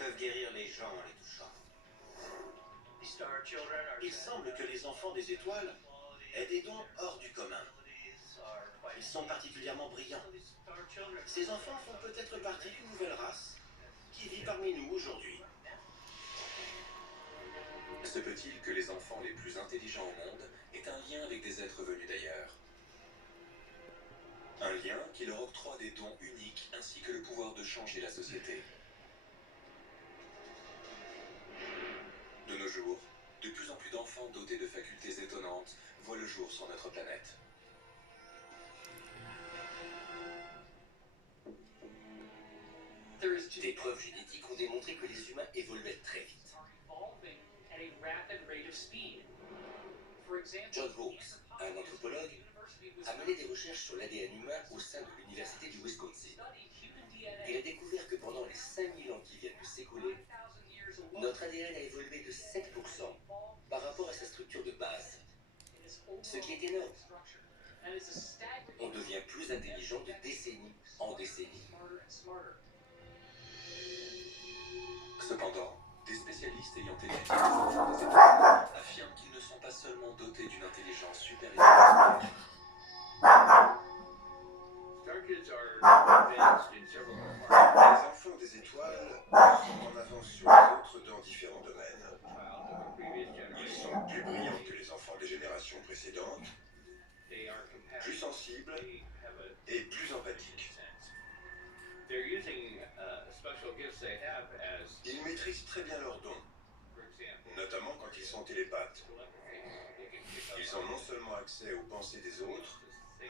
peuvent guérir les gens en les touchant. Il semble que les enfants des étoiles aient des dons hors du commun. Ils sont particulièrement brillants. Ces enfants font peut-être partie d'une nouvelle race qui vit parmi nous aujourd'hui. Se peut-il que les enfants les plus intelligents au monde aient un lien avec des êtres venus d'ailleurs? Un lien qui leur octroie des dons uniques ainsi que le pouvoir de changer la société. De nos jours, de plus en plus d'enfants dotés de facultés étonnantes voient le jour sur notre planète. Des preuves génétiques ont démontré que les humains évoluaient très vite. John Hawkes, un anthropologue, a mené des recherches sur l'ADN humain au sein de l'université du Wisconsin. Il a découvert que pendant les 5000 ans qui viennent de s'écouler, notre ADN a évolué de 7% par rapport à sa structure de base. Ce qui est énorme. On devient plus intelligent de décennie en décennie. Cependant, des spécialistes ayant étudié les enfants des étoiles affirment qu'ils ne sont pas seulement dotés d'une intelligence supérieure. Les enfants des étoiles sont en avance sur les autres dans différents domaines. Ils sont plus brillants que les enfants des générations précédentes, plus sensibles et plus empathiques. Ils maîtrisent très bien leurs dons, notamment quand ils sont télépathes. Ils ont non seulement accès aux pensées des autres,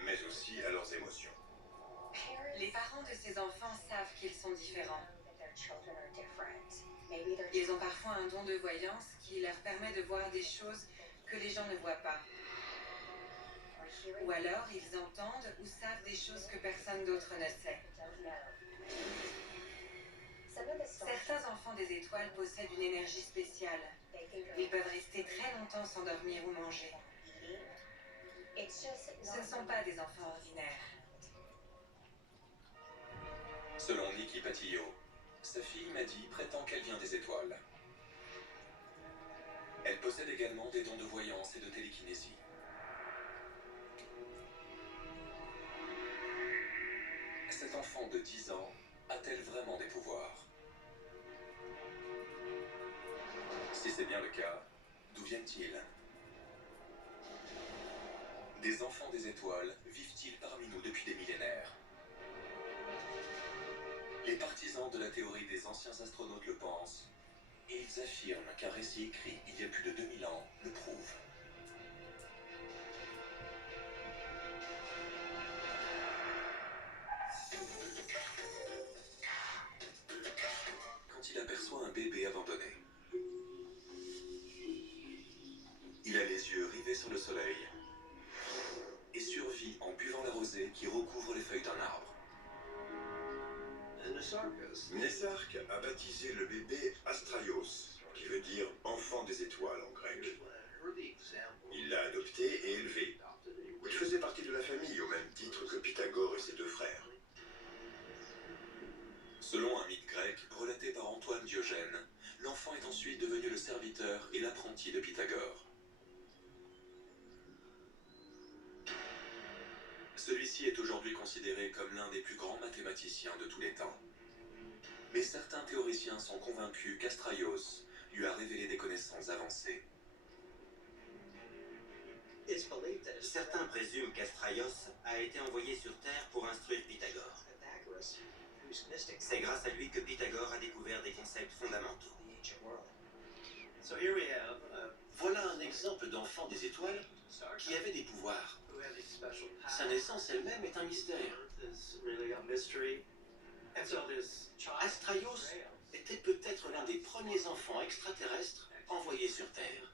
mais aussi à leurs émotions. Les parents de ces enfants savent qu'ils sont différents. Ils ont parfois un don de voyance qui leur permet de voir des choses que les gens ne voient pas. Ou alors ils entendent ou savent des choses que personne d'autre ne sait. Certains enfants des étoiles possèdent une énergie spéciale. Ils peuvent rester très longtemps sans dormir ou manger. Ce ne sont pas des enfants ordinaires. Selon Nikki Patillo, sa fille Maddie prétend qu'elle vient des étoiles. Elle possède également des dons de voyance et de télékinésie. Cette enfant de 10 ans a-t-elle vraiment des pouvoirs? Si c'est bien le cas, d'où viennent-ils? Des enfants des étoiles vivent-ils parmi nous depuis des millénaires? Les partisans de la théorie des anciens astronautes le pensent, et ils affirment qu'un récit écrit il y a plus de 2000 ans le prouve. Quand il aperçoit un bébé abandonné, il a les yeux rivés sur le soleil et survit en buvant la rosée qui recouvre les feuilles d'un arbre. Nessark a baptisé le bébé Astraios, qui veut dire enfant des étoiles en grec. Il l'a adopté et élevé. Il faisait partie de la famille au même titre que Pythagore et ses deux frères. Selon un mythe grec relaté par Antoine Diogène, l'enfant est ensuite devenu le serviteur et l'apprenti de Pythagore. Celui-ci est aujourd'hui considéré comme l'un des plus grands mathématiciens de tous les temps. Mais certains théoriciens sont convaincus qu'Astraios lui a révélé des connaissances avancées. Certains présument qu'Astraios a été envoyé sur Terre pour instruire Pythagore. C'est grâce à lui que Pythagore a découvert des concepts fondamentaux. Voilà un exemple d'enfant des étoiles qui avait des pouvoirs. Sa naissance elle-même est un mystère. Astraios était peut-être l'un des premiers enfants extraterrestres envoyés sur Terre.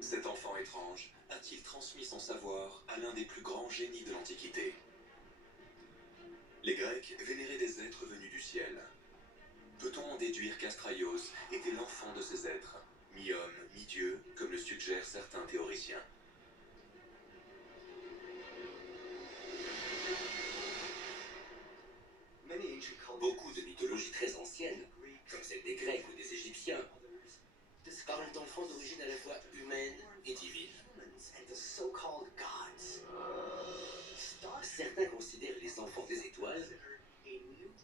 Cet enfant étrange a-t-il transmis son savoir à l'un des plus grands génies de l'Antiquité? Les Grecs vénéraient des êtres venus du ciel. Peut-on en déduire qu'Astraios était l'enfant de ces êtres, mi-homme, mi-dieu, comme le suggèrent certains théoriciens? certains considèrent les enfants des étoiles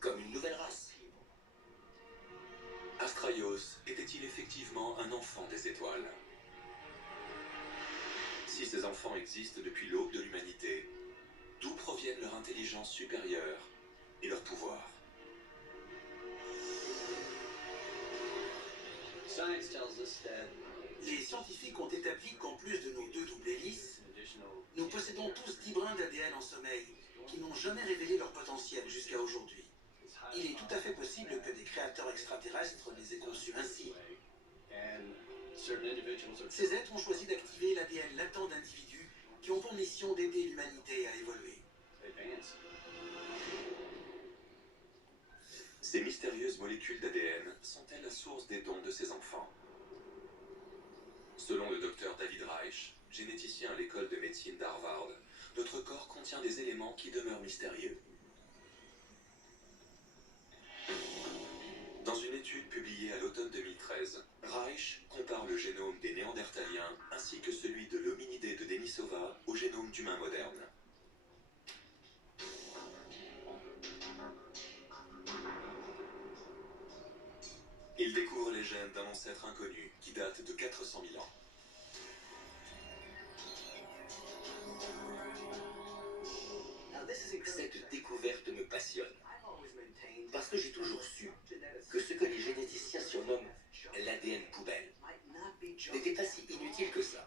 comme une nouvelle race. Astraios était-il effectivement un enfant des étoiles? Si ces enfants existent depuis l'aube de l'humanité, d'où proviennent leur intelligence supérieure et leur pouvoir? Les scientifiques ont établi qu'en plus de nos deux doubles hélices, nous possédons tous 10 brins d'ADN en sommeil qui n'ont jamais révélé leur potentiel jusqu'à aujourd'hui. Il est tout à fait possible que des créateurs extraterrestres les aient conçus ainsi. Ces êtres ont choisi d'activer l'ADN latent d'individus qui ont pour mission d'aider l'humanité à évoluer. Ces mystérieuses molécules d'ADN sont-elles la source des dons de ces enfants? Selon le docteur David Reich, généticien à l'école de médecine d'Harvard, notre corps contient des éléments qui demeurent mystérieux. Dans une étude publiée à l'automne 2013, Reich compare le génome des Néandertaliens ainsi que celui de l'hominidé de Denisova au génome d'humains modernes. Il découvre les gènes d'un ancêtre inconnu qui date de 400 000 ans. Cette découverte me passionne, parce que j'ai toujours su que ce que les généticiens surnomment l'ADN poubelle n'était pas si inutile que ça.